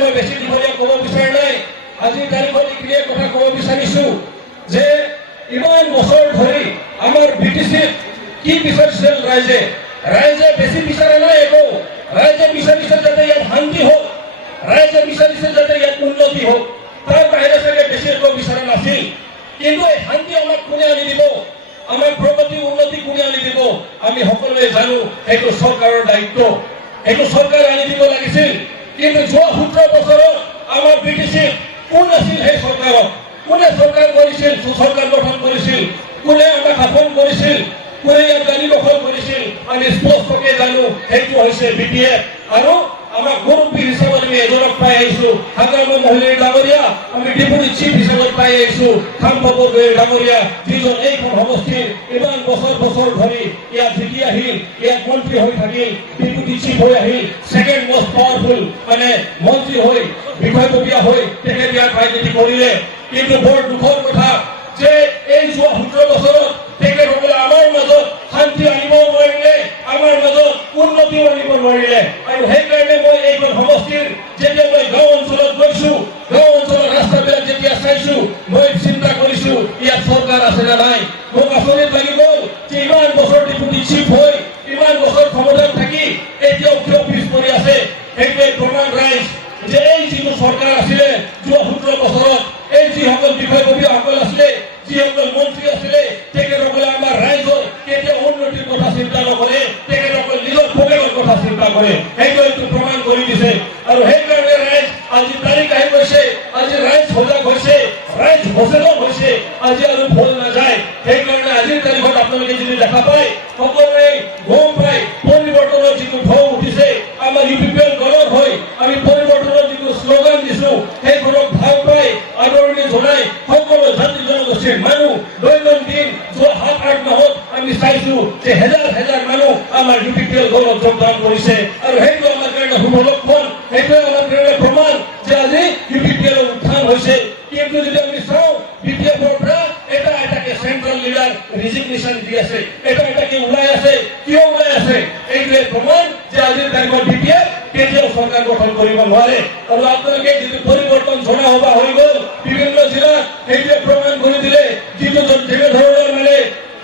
মই বেছি দীঘলীয়া ক'ব বিচৰা নাই। আজিৰ তাৰিখত এইখিনিয়ে কথা ক'ব বিচাৰিছোঁ যে ইমান বছৰ ধৰি আমাৰ BTCত কি বিচাৰিছিল ৰাইজে? ৰাইজে বেছি বিচৰা নাই একো। ৰাইজে বিচাৰিছে যাতে ইয়াত শান্তি হওক, ৰাইজে বিচাৰিছে যাতে ইয়াত উন্নতি হওক, তাৰ বাহিৰে চাগে বেছি একো বিচৰা নাছিল। কিন্তু এই শান্তি আমাক কোনে আনি দিব, আমাৰ প্ৰগতি উন্নতি কোনে আনি দিব? আমি সকলোৱে জানো সেইটো চৰকাৰৰ দায়িত্ব, সেইটো চৰকাৰে আনি দিব লাগিছিল। কিন্তু যোৱা 17 বছৰত আমাৰ BTCত কোন আছিল? সেই চৰকাৰত কোনে চৰকাৰ কৰিছিল, চৰকাৰ গঠন কৰিছিল? কোনে আমাক শাসন কৰিছিল? কোনে ইয়াত গাড়ী দখল কৰিছিল? আমি স্পষ্টকৈ জানো সেইটো হৈছে BPF। আৰু আমাক মুৰব্বী হিচাপত আমি এজনক পাই আহিছোঁ, হাগ্ৰামী মহিলা ডাঙৰীয়া। আমি ডেপুটি চিফ হিচাপত পাই আহিছোঁ খামবাবু ডাঙৰীয়া, যিজন এইখন সমষ্টিৰ ইমান বছৰ বছৰ ধৰি ইয়াত জিকি আহিল, ইয়াত মন্ত্ৰী হৈ থাকিল, ডেপুটি চিফ হৈ আহিল, ছেকেণ্ড মষ্ট পাৱাৰফুল মানে মন্ত্ৰী হৈ বিষয়ববীয়া হৈ তেখেত ইয়াত ৰাজনীতি কৰিলে। কিন্তু বৰ দুখৰ কথা যে এই যোৱা 17 বছৰত তেখেতসকলে আমাৰ মাজত শান্তি আনিব নোৱাৰিলে, আমাৰ মাজত উন্নতিও আনিব নোৱাৰিলে। আৰু সেইকাৰণে মই এইখন সমষ্টিৰ যেতিয়া মই গাঁও অঞ্চলত গৈছোঁ, গাঁও অঞ্চলৰ ৰাস্তাবিলাক যেতিয়া চাইছোঁ, মই চিন্তা কৰিছোঁ ইয়াত চৰকাৰ আছে নে নাই। মোক আচৰিত লাগি গ'ল যে ইমান বছৰ ডেপুটি চিফ হৈ, ইমান বছৰ ক্ষমতাত থাকি এতিয়াও কিয় পিছ পৰি আছে। সেইটোৱে প্ৰমাণ ৰাইজ যে এই যিটো চৰকাৰ আছিলে যোৱা 17 বছৰত, এই যিসকল বিষয়ববীয়াসকল আছিলে, যিসকল মন্ত্ৰী আছিলে, তেখেতসকলে আমাৰ ৰাইজৰ কেতিয়াও উন্নতিৰ কথা চিন্তা নকৰে, তেখেতসকলে নিজৰ পকেটৰ কথা চিন্তা কৰে। সেইটো এইটো প্ৰমাণ কৰি দিছে। আৰু সেইকাৰণে ৰাইজ আজি তাৰিখ আহি গৈছে, আজি ৰাইজ সজাগ হৈছে, ৰাইজ সচেতন হৈছে, আজি আৰু ভুল নাযায়। সেইকাৰণে আজিৰ তাৰিখত আপোনালোকে যদি দেখা পায়, সকলোৱে গম পায় পৰিৱৰ্তনৰ যিটো ঢৌ উঠিছে, আমাৰ UPPL দলৰ হৈ আমি পৰিৱৰ্তনৰ যিটো শ্লোগান দিছোঁ, সেইবোৰক ভাল পাই আদৰণি জনাই সকলো জাতি জনগোষ্ঠীৰ মানুহ দৈনন্দিন যোৱা 7-8 মাহত আমি চাইছোঁ যে হেজাৰ হেজাৰ মানুহ আমাৰ UPPL দলত যোগদান কৰিছে। আৰু সেইটো আমাৰ কাৰণে শুভ লক্ষণ, সেইটোৱে আমাৰ কাৰণে প্ৰমাণ যে আজি UPPL উত্থান হৈছে। কিন্তু যদি আমি চাওঁ BPFৰ পৰা এটা এটাকে চেন্ট্ৰেল লিডাৰ ৰিজিগনেশ্যন দি আছে, এটা এটাকে ওলাই আছে। কিয় ওলাই আছে? এইটোৱে প্ৰমাণ যে আজিৰ টাইমত BPF কেতিয়াও চৰকাৰ গঠন কৰিব নোৱাৰে। আৰু আপোনালোকে যিটো পৰিৱৰ্তন জনা হবা হৈ গ'ল বিভিন্ন জিলাত, সেইটোৱে প্ৰমাণ কৰি দিলে। যিটো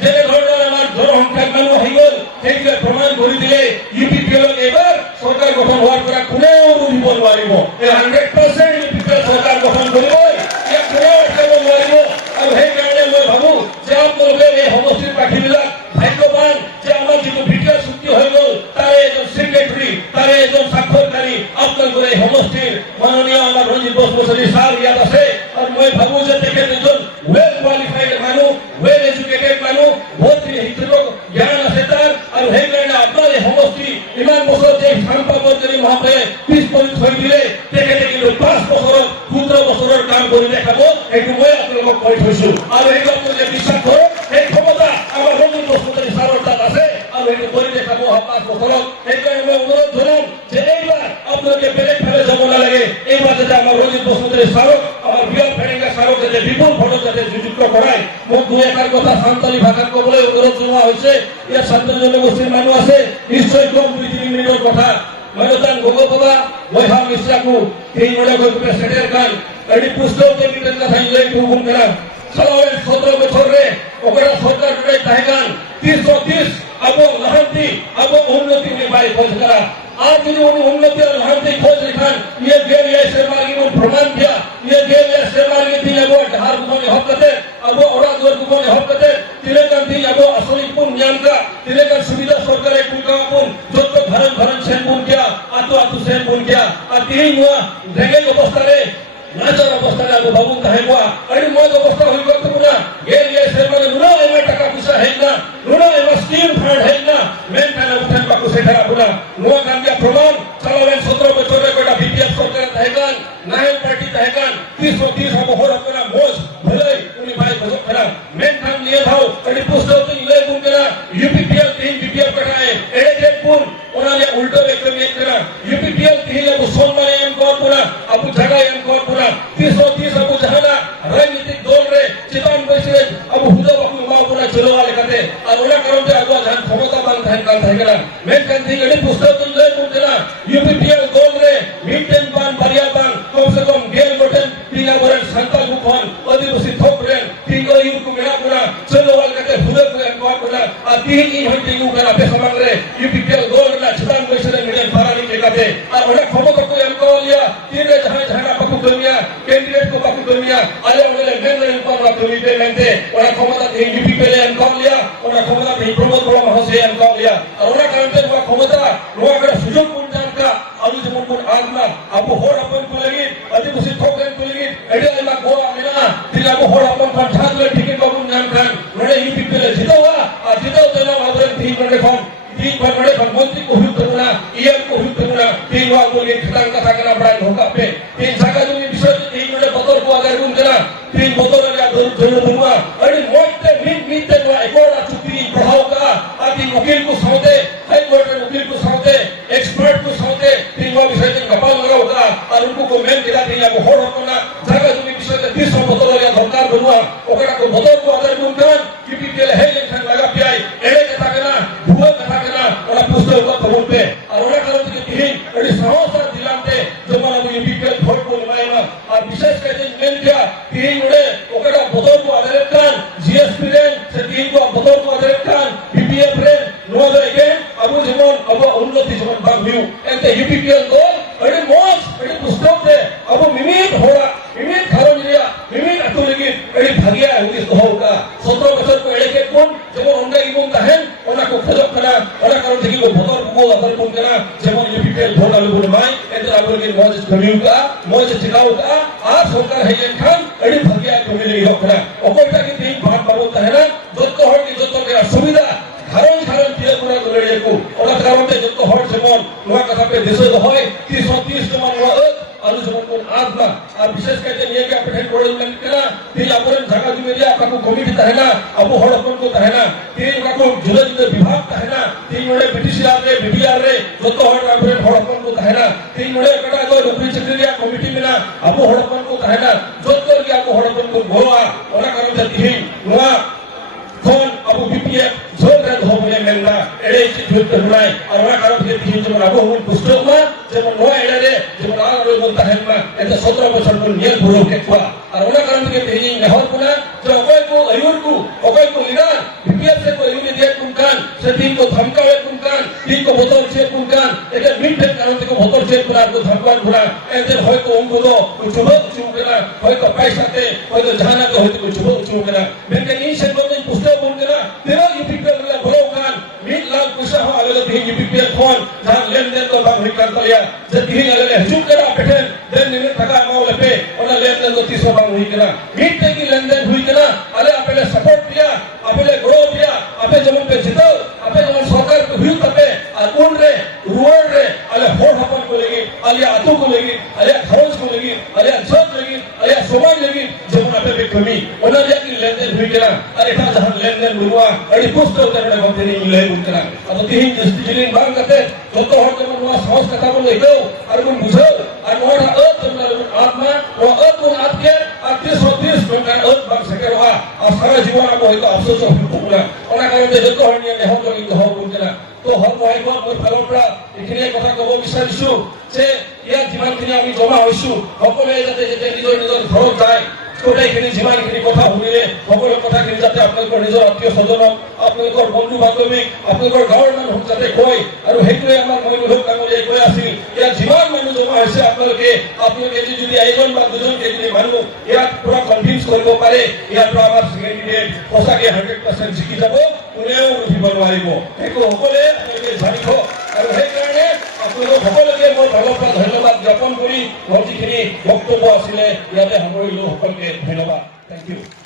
যেনেধৰণৰ আমাৰ জনসংখ্যাৰ মানুহ আহি গ'ল, সেইটোৱে প্ৰমাণ কৰি দিলে UPPL এইবাৰ চৰকাৰ গঠন হোৱাৰ পৰা কোনেও ৰুধিব নোৱাৰিব। 100% UPPL চৰকাৰ গঠন কৰিবই, ইয়াক কোনেও আটকাব নোৱাৰিব। আৰু সেইকাৰণে মই ভাবোঁ যে আপোনালোকে এই সমষ্টিৰ প্ৰাৰ্থীবিলাক ভাগ্যৱান যে আমাৰ যিটো BTR চুক্তি হৈ গ'ল, তাৰে এজন ছেক্ৰেটাৰী, তাৰে এজন স্বাক্ষৰকাৰী আপোনালোকৰ এই সমষ্টিৰ মাননীয় আমাৰ ৰঞ্জিত বসুমতাৰী ছাৰ ইয়াত আছে। আৰু মই ভাবোঁ যে তেখেত এজন ৱেল কোৱালিফাইড মানুহ, ৱেল এডুকেটেড মানুহ, বহুতখিনি শিক্ষিত জ্ঞান আছে তাৰ। আৰু সেইকাৰণে আপোনাৰ এই সমষ্টি ইমান বছৰ যে খামবাবুজনী মহোদয়ে পিছ পৰি থৈ দিলে, তেখেতে কিন্তু 5 বছৰত 17 বছৰৰ কাম কৰি দেখাব, সেইটো মই আপোনালোকক কৈ থৈছোঁ। আৰু সেইটো আপোনালোকে বিশ্বাস কৰক, সেই ক্ষমতা আমাৰ ৰঞ্জিত বসুমতাৰী ছাৰৰ তাত আছে আৰু সেইটো কৰি দেখাব 5 বছৰত। সেইকাৰণে মই অনুৰোধ জনাম যে এইবাৰ আপোনালোকে বেলেগ ফালে যাব নালাগে। এইবাৰ যাতে আমাৰ ৰঞ্জিত বসুমতাৰী ছাৰক, আমাৰ বিয়াৰ ফেৰেঙ্গা ছাৰক যাতে বিপুল ভোটত যাতে নিযুক্ত কৰায়। মোক 2-1 কথা সান্তালী ভাষাত ক'বলৈ অনুৰোধ জনোৱা হৈছে। ইয়াত সান্তালী জনগোষ্ঠীৰ মানুহ আছে, নিশ্চয় কম 2-3 মিনিটৰ কথা। Mayatan Gogopola, Moha Misaku, Tingo Seterkan, and it was so difficult that I lay to Bunkara. Salawan Soto Botore, Okara Sota Tagan, this, above Lahanti, above Unnati by Kosara. After you Unnati Lahanti Kosikan, near Galia Semari Promantia, near Galia Semari about Harmony Hokate, above Orazor Kumoni Hokate, Tilekanti, above Asolipun Yanka, Tilekan Sumida Sotare Kukapun, Joto Haran Senpunkia, Atu Senpunkia, Atinua, Dregel Postare. Najar অবস্থায় আবু বাবু তাহেবা আরে মই অবস্থা হই করতে না গেল গেছে মানে নুনা এমা টাকা পয়সা হেই না নুনা এমা স্কিম ফান্ড হেই না মেন কানা উঠান বাকু সে খারাপ না নুয়া কান্দিয়া প্রমাণ চালাবেন 17 বছরের কটা বিপিএফ সরকার তাহেগান নায়ক পার্টি তাহেগান 30 বছর আপনারা মোজ ভলে উনি ভাই গজব খারাপ মেন কান নিয়ে যাও আরে পুস্তক তো ইলে গুন করা UPPL 3 BPF কটায় এড়ে জেটপুর ওনারে উল্টো একদম এক করা UPPL 3 এ মুসলমান এম করপুরা আপু জায়গা M করপুরা 30 Abu Jahana, Rajnitik Dolre, Chitan Bashir, Abu Huda Baku Maupuna Chiloa Lekate, Aruna Karonte Abu Jan, Khomota Bang Thankan Thagala, Men Kanti, Pustakul Lekutela, UPPL Dolre, Minten Ban, Baria Ban, তিন ই হইতে ইউকান আপে সমাংরে UPPL গোল না ছিদান বৈশলে median ফারানি কেকাতে আর ওনা ক্ষমতা কো M কলিয়া তিনরে জাহাই জাহানা পাকু কমিয়া candidate কো পাকু কমিয়া আলে ওলে মেনরে income না কমিতে মেনতে ওনা ক্ষমতা তে ইউপিপিএল এম কলিয়া ওনা ক্ষমতা তে প্রমোদ বড় মহসে এম কলিয়া আর ওনা কারণে ওনা ক্ষমতা নোয়া করে সুযোগ পুঞ্জান কা আলু যেমন কোন আজমা আপু হোর আপন কো লাগি আদিবাসী ঠোকেন কো লাগি এডে আইমা গো আমিনা তিলা আপু হোর আপন খান ঠাকলে ঠিকই কবুন জান খান নড়ে ইউপিপিএল জিতোয়া আর জিতোও তেনা মাবরে ঠিক করে ফোন तीन बार बड़े मंत्री को हुई करुणा ईएम को हुई करुणा तीन बार बोल के खिलान कथा करना पड़ा धोखा पे तीन सागा जो विषय तीन बड़े बतौर को अगर गुण देना तीन बतौर या जरूर दूंगा अरे मोटे मीते ना एक और चुप्पी पढ़ाओ का आदि वकील को सौदे हाई कोर्ट में वकील को सौदे एक्सपर्ट को सौदे तीन बार विषय में कपाल लगा होगा और उनको को मेन दिला दिया वो होड़ होना सागा जो विषय में 30 बतौर या धोखा बनवा ओकरा को बतौर को अगर गुण देना क्योंकि के है लेखन लगा पियाई एड़े कथा करना भुआ कथा करना ওরা পুস্তক কথা বলবে আর ওরা কারণ থেকে তিন এটি সাহসের দিলামতে যেমন আমি ইউপিপিএল ভোট বলবাই না আর বিশেষ করে মেন দিয়া তিন ওড়ে ওকটা বদল কো আদালত কান জিএসপি রেন সে তিন কো বদল কো আদালত কান বিপিএফ রেন নোয়াদা এগেন আবু যেমন আবু উন্নতি যেমন বাগ ভিউ এতে ইউপিপিএল গোল এটি মোজ এটি পুস্তক দে আবু মিমিট হোড়া মিমিট কারণ দিয়া মিমিট আতুলগি এটি ভাগিয়া হুকি হোকা 17 বছর কো এড়ে কে কোন যেমন ওন্ডা ইমন তাহেন ওনা কো খজক করা ওনা কারণ থেকে কো ভোটর কো আদার কোন কেনা যেমন ইউপিপিএল ভোট আলু বল মাই এতে আবুলগি মোজ কমিউকা মোজ চিকাউকা আর সরকার হেয়েন খান এটি ভাগিয়া কমিলি হোকনা ওকটা কি তিন ভাগ বাবু তাহেনা যত হয় কি যত কে সুবিধা ধারণ ধারণ দিয়ে পুরা লড়ে কো ওনা কারণে যত হয় যেমন নোয়া কথা পে দেশে হয় 330 যেমন নোয়া আলু যেমন কোন আজমা আর বিশেষ করে নিয়ে কে আপনি করে দিলেন কেনা তিন আপন জায়গা জমি দিয়া আপনাকে কমিটি তাহেনা আবু হড়পন কো তাহেনা তিন কাকু জুদা জুদা বিভাগ তাহেনা তিন মনে বিটিসিআর রে বিডিআর রে যত হয় আপনি হড়পন কো তাহেনা তিন মনে কটা তো নকরি চাকরি দিয়া কমিটি মেনা আবু হড়পন কো তাহেনা যত কি আবু হড়পন কো গোয়া ওনা কারণে তিন নোয়া কোন আবু বিপিএফ জোরদার ধবনে মেলনা এড়ে চিঠুত নাই আর ওনা কারণ থেকে তিন যেমন আবু হুন পুস্তক মা যেমন নোয়া এড়ে যেমন আর রইল তাহেনা এতে 17 বছর কোন নিয়ে পুরো কেকবা আর ওনা কারণ থেকে তিন নেহর কোনা যে অকয় কো আয়ুর কো অকয় কো ইরান বিপিএফ से को यूनि दे कुनकान से तीन को धमकावे कुनकान तीन को बोतल से कुनकान एते मिठे कारण से को बोतल से पुरा को धमकान पुरा एते होय को उनको दो उचुबो उचुगना होय को पैसा ते होय तो जाना तो होय तो उचुबो उचुगना बेके नी से को पुस्तक बोलना तेरा यूपीपीएल ला भरोकान 1 लाख पैसा हो आले तो यूपीपीएल फोन जहां लेन देन तो बाग कर लिया जे तीन आले हुजूम करा बैठे देन निने टका मावले पे ओना लेन देन तो 300 बाग हुई करा मिठे की लेन देन हुई करा आले आपले सपोर्ट दिया आपले ग्रो दिया आपे जमन पे जितो आपे जमन सरकार को हुई तपे আর কোন রে রুয়ার রে আলে হোট হাপন কো লাগি আলিয়া আতু কো লাগি আলিয়া খরচ কো লাগি আলিয়া জত লাগি আলিয়া সময় লাগি যেমন আপে বে কমি ওনা যে কি লেনদেন হুই কেনা আর এটা যখন লেনদেন হুয়া এডি পুস্তক করে বলতে নি ইলে বুকরা আব তিন জস্টিজলিন বাং কাতে যত হর যেমন নোয়া সাহস কথা বলে এটাও আর কোন বুঝাও আর নোয়া অত তোমরা আত্মা ও অত কোন আতকে আর 330 ঘন্টা অত বাং সকে রোয়া আর সারা জীবন আব হয়তো আফসোস হবে ওনা কারণে যত হর নিয়ে নেহ করি তো হব বুকরা তো হল মহিমা মই ফালৰ পৰা এখিনি কথা ক'ব বিচাৰিছো যে ইয়াত যিমানখিনি আমি জমা হৈছো সকলোৱে যাতে যেতিয়া নিজৰ নিজৰ ঘৰত যায় কোটাইখিনি যিমানখিনি কথা শুনিলে সকলো কথাখিনি যাতে আপোনালোকৰ নিজৰ আত্মীয় স্বজনক আপোনালোকৰ বন্ধু বান্ধৱীক আপোনালোকৰ গাঁৱৰ মানুহক যাতে কয় আৰু সেইটোৱে আমাৰ মই লোক কামলৈ কৈ আছিল ইয়াত যিমান মানুহ জমা হৈছে আপোনালোকে যদি এজন বা দুজনকে যদি মানুহ ইয়াত পুৰা কনভিন্স কৰিব পাৰে ইয়াৰ পৰা আমাৰ কেণ্ডিডেট সঁচাকৈ 100% জিকি যাব কোনেও ৰখিব নোৱাৰিব সেইটো সকলোৱে আপোনালোকে জানিব আৰু সেইকাৰণে আপোনালোক সকলোকে মই ফালৰ পৰা ধন্যবাদ জ্ঞাপন কৰি মোৰ যিখিনি বক্তব্য আছিলে ইয়াতে সামৰিলোঁ সকলোকে ধন্যবাদ থেংক ইউ